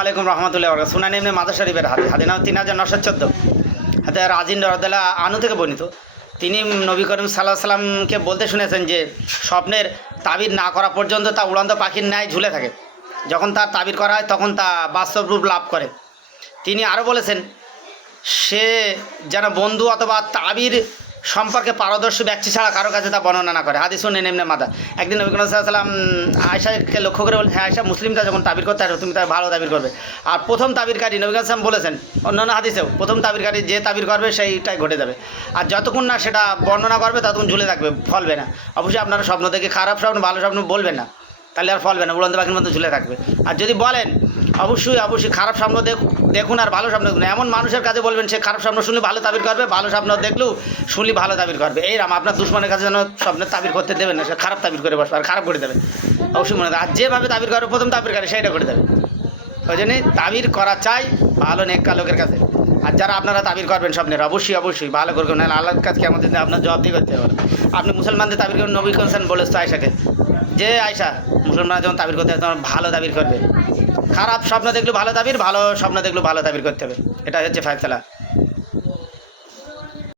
আলাইকুম রহমতুল্লাহ সুনানি এমনি মাদা শরীফের হাতে হাতে নাম তিন হাজার নশো চোদ্দ। হাতে রাজিন রহদাল্লাহ আনু থেকে বর্ণিত। তিনি নবী করিম সাল্লাহ সাল্লামকে বলতে শুনেছেন যে, স্বপ্নের তাবির না করা পর্যন্ত তা উড়ন্ত পাখির ন্যায় ঝুলে থাকে। যখন তার তাবির করা হয়, তখন তা বাস্তব রূপ লাভ করে। তিনি আরও বলেছেন, সে যেন বন্ধু অথবা তাবির সম্পর্কে পারদর্শী ব্যক্তি ছাড়া কারও কাছে তা বর্ণনা না করে। হাদিস শুনে নেমনে মাথা একদিন নবী করিম সাল্লাম আয়সাকে লক্ষ্য করে বলেন হ্যাঁ আয়সা মুসলিমটা যখন তাবির করতে আসবে, তুমি তার ভালো তাবির করবে। আর প্রথম তাবিরকারী নবী কালাম বলেছেন, অন্যান্য হাদিসেও, প্রথম তাবিরকারী যে তাবির করবে, সেইটাই ঘটে যাবে। আর যতক্ষণ না সেটা বর্ণনা করবে, ততক্ষণ ঝুলে থাকবে, ফলবে না। অবশ্যই আপনারা স্বপ্ন দেখে খারাপ স্বপ্ন, ভালো স্বপ্ন বলবেন না, তাহলে আর ফলবে না, উড়ন্ত পাখির মতো ঝুলে থাকবে। আর যদি বলেন অবশ্যই অবশ্যই। খারাপ স্বপ্ন দেখ- দেখুন আর ভালো স্বপ্ন দেখুন। এমন মানুষের কাছে বলবেন, সে খারাপ স্বপ্ন শুনলে ভালো তাবির করবে, ভালো স্বপ্ন দেখলেও শুনলে ভালো তাবির করবে। এই রাম, আপনার দুশ্মনের কাছে যেন স্বপ্নের তাবির করতে দেবেন না, সে খারাপ তাবির করে বসবে আর খারাপ করে দেবে। অবশ্যই মনে। আর যেভাবে তাবির করবে প্রথম তাবির করে, সেইটা করে দেবে। ওই জন্যই তাবির করা চাই, ভালো নেককা লোকের কাছে। আর যারা আপনারা তাবির করবেন স্বপ্নের, অবশ্যই অবশ্যই, ভালো করবেন নাহলে আল্লাহর কাছে আমাদের আপনার জবাব দিয়ে করতে হবে। আপনি মুসলমানদের তাবির করবেন, নবী কনসেন বলেছ আয়সাকে যে আয়সা মুসলমানরা যখন তাবির করতে হবে তখন ভালো দাবির করবে। খারাপ স্বপ্ন দেখলে ভালো দাবির ভালো স্বপ্ন দেখলে ভালো দাবির করতে হবে। এটা হচ্ছে ফায়সালা।